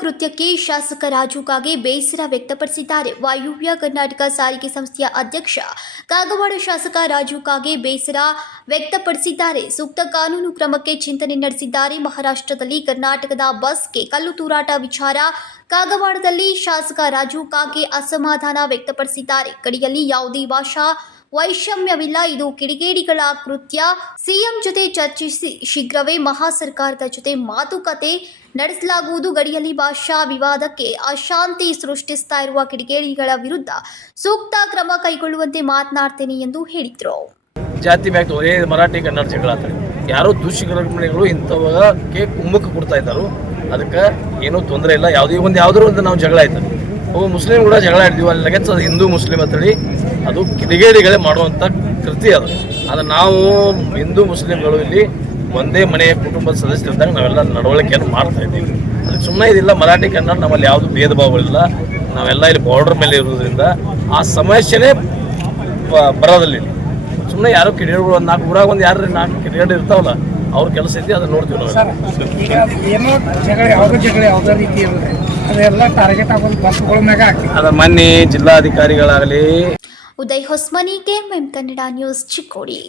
ಕೃತ್ಯಕ್ಕೆ ಶಾಸಕ ರಾಜು ಕಾಗೆ ಬೇಸರ ವ್ಯಕ್ತಪಡಿಸಿದ್ದಾರೆ. ವಾಯುವ್ಯ ಕರ್ನಾಟಕ ಸಾರಿಗೆ ಸಂಸ್ಥೆಯ ಅಧ್ಯಕ್ಷ ಕಾಗವಾಡ ಶಾಸಕ ರಾಜು ಕಾಗೆ ಬೇಸರ ವ್ಯಕ್ತಪಡಿಸಿದ್ದಾರೆ. ಸೂಕ್ತ ಕಾನೂನು ಕ್ರಮಕ್ಕೆ ಚಿಂತನೆ ನಡೆಸಿದ್ದಾರೆ. ಮಹಾರಾಷ್ಟ್ರದಲ್ಲಿ ಕರ್ನಾಟಕದ ಬಸ್ಗೆ ಕಲ್ಲು ತೂರಾಟ ವಿಚಾರ, ಕಾಗವಾಡದಲ್ಲಿ ಶಾಸಕ ರಾಜು ಕಾಗೆ ಅಸಮಾಧಾನ ವ್ಯಕ್ತಪಡಿಸಿದ್ದಾರೆ. ಗಡಿಯಲ್ಲಿ ಯಾವುದೇ ಭಾಷಾ ವೈಷಮ್ಯವಿಲ್ಲ. ಇದು ಕಿಡಿಗೇಡಿಗಳ ಕೃತ್ಯ. ಸಿಎಂ ಜೊತೆ ಚರ್ಚಿಸಿ ಶೀಘ್ರವೇ ಮಹಾ ಸರ್ಕಾರದ ಜೊತೆ ಮಾತುಕತೆ ನಡೆಸಲಾಗುವುದು. ಗಡಿಯಲ್ಲಿ ಭಾಷಾ ವಿವಾದಕ್ಕೆ ಅಶಾಂತಿ ಸೃಷ್ಟಿಸ್ತಾ ಇರುವ ಕಿಡಿಗೇಡಿಗಳ ವಿರುದ್ಧ ಸೂಕ್ತ ಕ್ರಮ ಕೈಗೊಳ್ಳುವಂತೆ ಮಾತನಾಡ್ತೇನೆ ಎಂದು ಹೇಳಿದರು. ಜಾತಿ ಮರಾಠಿ ಕನ್ನಡ ಜಗಳ ಯಾರೋ ದುಷ್ಕರ್ಮಿಗಳು ಇಂಥವಕ್ಕೆ ಕುಮ್ಮಕ್ಕೆ ಕೊಡ್ತಾ ಇದ್ದಾರೆ, ಅದಕ್ಕೆ ಏನೂ ತೊಂದರೆ ಇಲ್ಲ. ಯಾವುದೇ ಒಂದು ಯಾವುದೋ ಒಂದು ನಾವು ಜಗಳ ಆಯ್ತು ಅವು ಮುಸ್ಲಿಂ ಕೂಡ ಜಗಳ ಆಡ್ತೀವಿ. ಅಲ್ಲಿ ಲಗೇಜ್ ಅದು ಹಿಂದೂ ಮುಸ್ಲಿಂ ಅಂತೇಳಿ ಅದು ಕಿಡಿಗೇಡಿಗಳೇ ಮಾಡುವಂಥ ಕೃತಿ ಅದು. ಅದು ನಾವು ಹಿಂದೂ ಮುಸ್ಲಿಂಗಳು ಇಲ್ಲಿ ಒಂದೇ ಮನೆಯ ಕುಟುಂಬದ ಸದಸ್ಯರಿದ್ದಾಗ ನಾವೆಲ್ಲ ನಡವಳಿಕೆಯನ್ನು ಮಾಡ್ತಾ ಇದ್ದೀವಿ. ಅದಕ್ಕೆ ಸುಮ್ಮನೆ ಇದಿಲ್ಲ, ಮರಾಠಿ, ಕನ್ನಡ ನಮ್ಮಲ್ಲಿ ಯಾವುದು ಭೇದ ಭಾವಗಳಿಲ್ಲ ನಾವೆಲ್ಲ ಇಲ್ಲಿ ಬಾರ್ಡರ್ ಮೇಲೆ ಇರೋದ್ರಿಂದ ಆ ಸಮಸ್ಯೆನೇ ಬರೋದಲ್ಲಿ ಸುಮ್ಮನೆ ಯಾರು ಕಿಡಿಗೇಡಿಗಳು ಒಂದು ನಾಲ್ಕು ಊರಾಗ ಒಂದು ಯಾರು ನಾಲ್ಕು ಕಿಡಿಗೇಡಿ ಇರ್ತಾವಲ್ಲ, ಅವ್ರ ಕೆಲಸ ಐತಿ ಅದನ್ನ ನೋಡ್ತೀವಿ ನಾವು ಅದೆಲ್ಲ ಟಾರ್ಗೆಟ್ ಆಗೋದು ಬಸ್ಗಳ ಮ್ಯಾಗ ಆಗ್ತದೆ. ಅದ ಮೊನ್ನೆ ಜಿಲ್ಲಾಧಿಕಾರಿಗಳಾಗಲಿ ಉದಯ್ ಹೊಸ್ಮನಿ ಕೆಎಂಎಂ ಕನ್ನಡ ನ್ಯೂಸ್ ಚಿಕ್ಕೋಡಿ.